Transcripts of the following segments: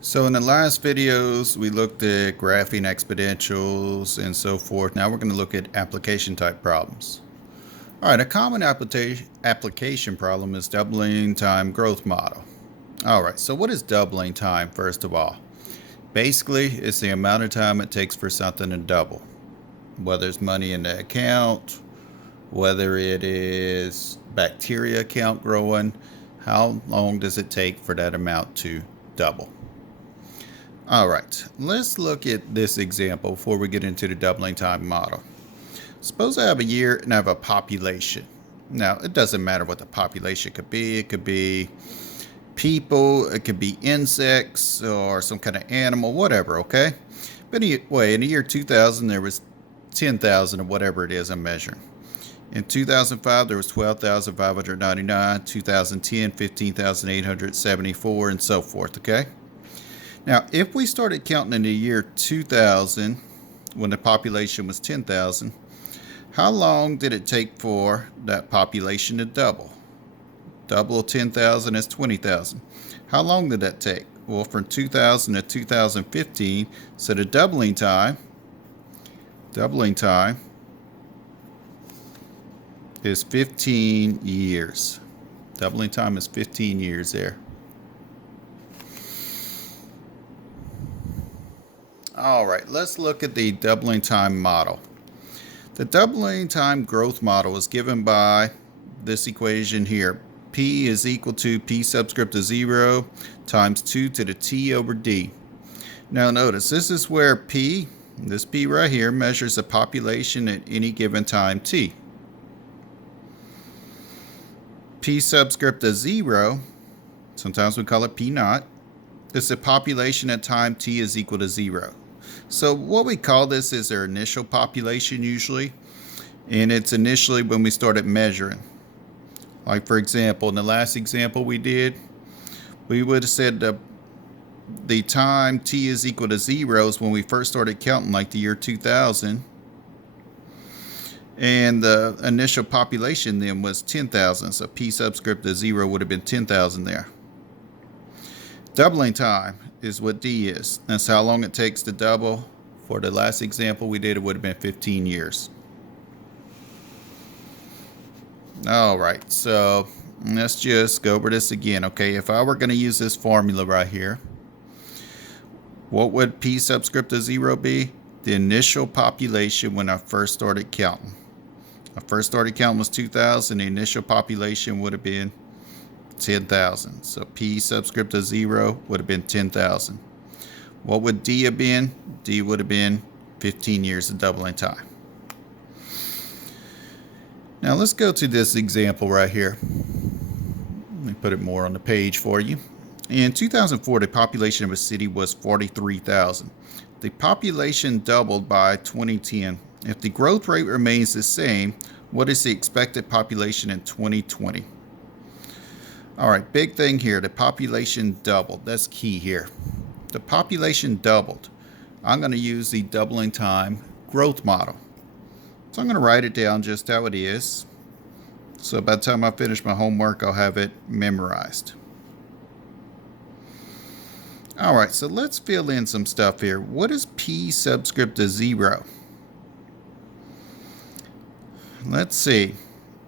So in the last videos, we looked at graphing exponentials and so forth. Now we're going to look at application type problems. All right, a common application problem is doubling time growth model. All right, so what is doubling time first of all? Basically, it's the amount of time it takes for something to double. Whether it's money in the account, whether it is bacteria count growing, how long does it take for that amount to double? All right, let's look at this example before we get into the doubling time model. Suppose I have a year and I have a population. Now, it doesn't matter what the population could be. It could be people, it could be insects, or some kind of animal, whatever, okay? But anyway, in the year 2000, there was 10,000 or whatever it is I'm measuring. In 2005, there was 12,599, 2010, 15,874, and so forth, okay? Now, if we started counting in the year 2000, when the population was 10,000, how long did it take for that population to double? Double 10,000 is 20,000. How long did that take? Well, from 2000 to 2015, so the doubling time is 15 years. Doubling time is 15 years there. All right, let's look at the doubling time model. The doubling time growth model is given by this equation here. P is equal to P subscript of 0 times 2 to the T over D. Now notice, this is where P, this P right here, measures the population at any given time T. P subscript of 0, sometimes we call it P naught, is the population at time T is equal to 0. So what we call this is our initial population usually, and it's initially when we started measuring. Like for example, in the last example we did, we would have said the time T is equal to 0 is when we first started counting, like the year 2000. And the initial population then was 10,000, so P subscript of 0 would have been 10,000 there. Doubling time is what D is. That's how long it takes to double. For the last example we did, it would have been 15 years. All right, so let's just go over this again. Okay, if I were going to use this formula right here, what would P subscript of 0 be? The initial population when I first started counting. I first started counting was 2000. The initial population would have been 10,000. So P subscript of 0 would have been 10,000. What would D have been? D would have been 15 years of doubling time. Now let's go to this example right here. Let me put it more on the page for you. In 2004, the population of a city was 43,000. The population doubled by 2010. If the growth rate remains the same, what is the expected population in 2020? All right, big thing here, the population doubled. That's key here. The population doubled. I'm going to use the doubling time growth model. So I'm going to write it down just how it is. So by the time I finish my homework, I'll have it memorized. All right, so let's fill in some stuff here. What is P subscript of 0? Let's see.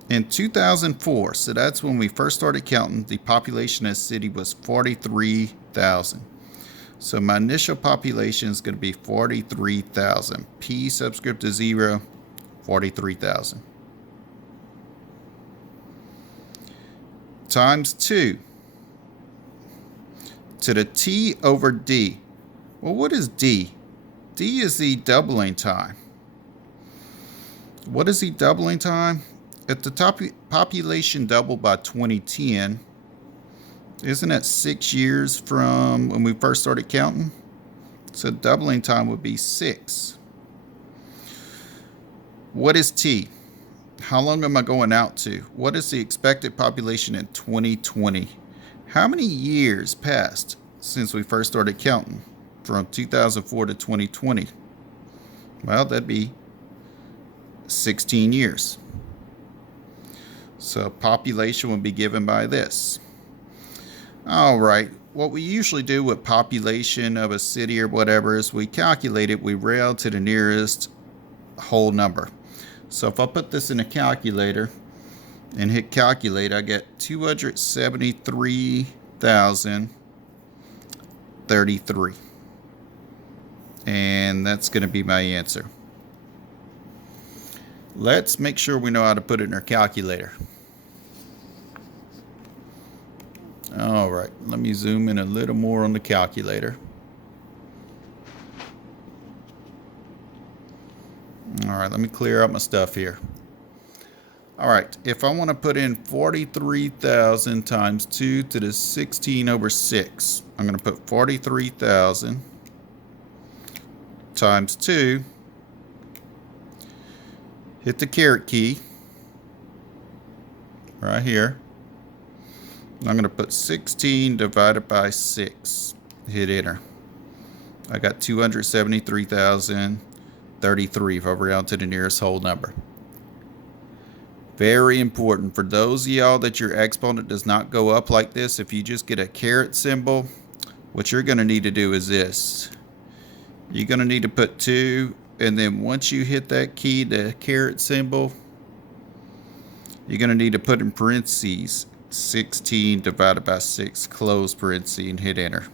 In 2004, so that's when we first started counting, the population of the city was 43,000. So my initial population is going to be 43,000. P subscript of 0, 43,000. Times 2 to the T over D. Well, what is D? D is the doubling time. What is the doubling time? If the population doubled by 2010, isn't that 6 years from when we first started counting? So doubling time would be 6. What is T? How long am I going out to? What is the expected population in 2020? How many years passed since we first started counting from 2004 to 2020? Well, that'd be 16 years. So population would be given by this. All right, what we usually do with population of a city or whatever is we calculate it, we round to the nearest whole number. So if I put this in a calculator and hit calculate, I get 273,033. And that's going to be my answer. Let's make sure we know how to put it in our calculator. All right, let me zoom in a little more on the calculator. All right, let me clear out my stuff here. All right, if I want to put in 43,000 times 2 to the 16 over 6, I'm going to put 43,000 times 2, hit the caret key right here. I'm going to put 16 divided by 6, hit enter. I got 273,033 if I round to the nearest whole number. Very important for those of y'all that your exponent does not go up like this. If you just get a caret symbol, what you're going to need to do is this. You're going to need to put 2, and then once you hit that key, the caret symbol, you're going to need to put in parentheses 16 divided by 6, close parentheses, and hit enter.